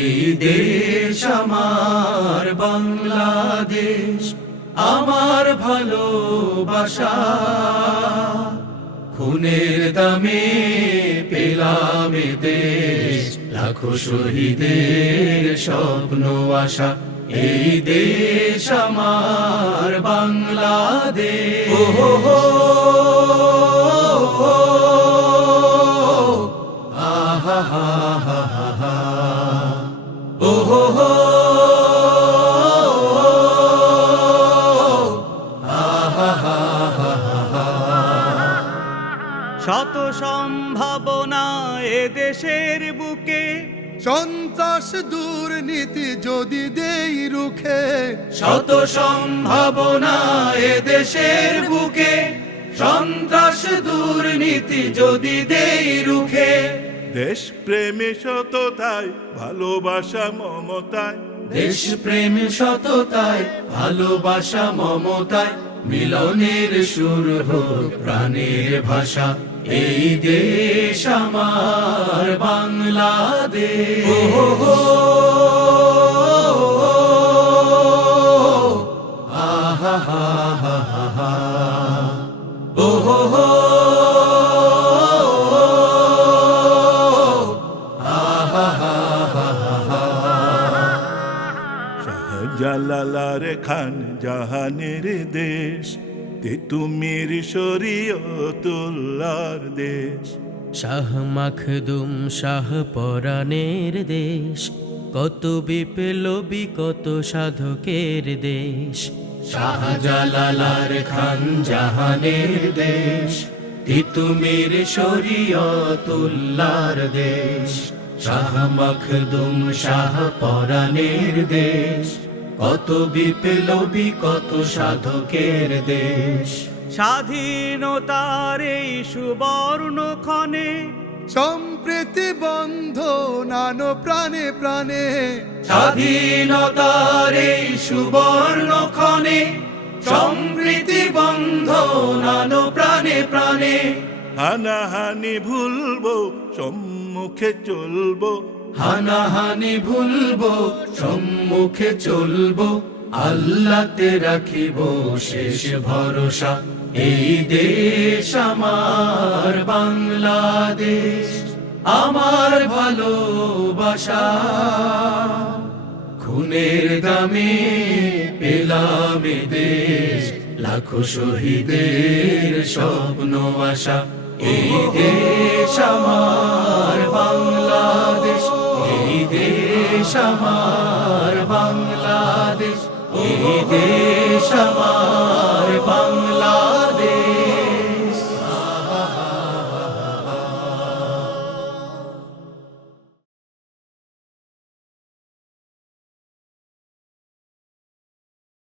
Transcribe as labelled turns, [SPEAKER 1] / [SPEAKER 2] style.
[SPEAKER 1] এই দেশ আমার বাংলাদেশ আমার ভালোবাসা খুনের দামে পেলাম দেশ। লাখো শহীদের স্বপ্ন, আশা, এই দেশ আমার বাংলাদেশ। আহা, হা হা হা হা ও
[SPEAKER 2] শত সম্ভাবনা এ দেশের বুকে।
[SPEAKER 3] সন্ত্রাস দুর্নীতি যদি দেই রুখে।
[SPEAKER 1] শত সম্ভাবনা এ দেশের বুকে। সন্ত্রাস দুর্নীতি যদি দেই রুখে।
[SPEAKER 4] দেশ প্রেমে সততায় ভালোবাসা মমতায়।
[SPEAKER 1] দেশ প্রেম সততায় ভালোবাসা মমতায়। মিলনের সুর হোক প্রাণের ভাষা এই দেশ আমার বাংলাদেশ।
[SPEAKER 4] শাহজালালার খান জাহানের দেশ তেতুমির শরীয়তুল্লার দেশ।
[SPEAKER 5] শাহ মাখদুম শাহ পরাণের দেশ কত বিপ্লবী কত সাধকের দেশ।
[SPEAKER 1] শাহ জালালার খান জাহানের দেশ তিতুমির শরীয়তুল্লার দেশ। শাহ মখদুম শাহ পরাণের দেশ কত বিপ্লবী কত সাধকের দেশ।
[SPEAKER 2] স্বাধীনতার এই সুবর্ণ ক্ষণে
[SPEAKER 3] সম্প্রীতি বন্ধ নানো প্রাণে প্রাণে।
[SPEAKER 1] স্বাধীনতার এই সুবর্ণ ক্ষণে সম্প্রীতি বন্ধ নানো প্রাণে প্রাণে।
[SPEAKER 4] হানাহানি ভুলবো সম্মুখে চলবো
[SPEAKER 1] হানাহানি ভুলবো, সম্মুখে চলবো আল্লাহতে রাখিব শেষ ভরসা। এই দেশ আমার বাংলাদেশ, আমার ভালোবাসা। খুনের দামে পেলাম দেশ, লাখো শহীদের স্বপ্ন আশা। এই দেশ আমার বাংলাদেশ দেশ আমার বাংলাদেশ এই দেশ আমার।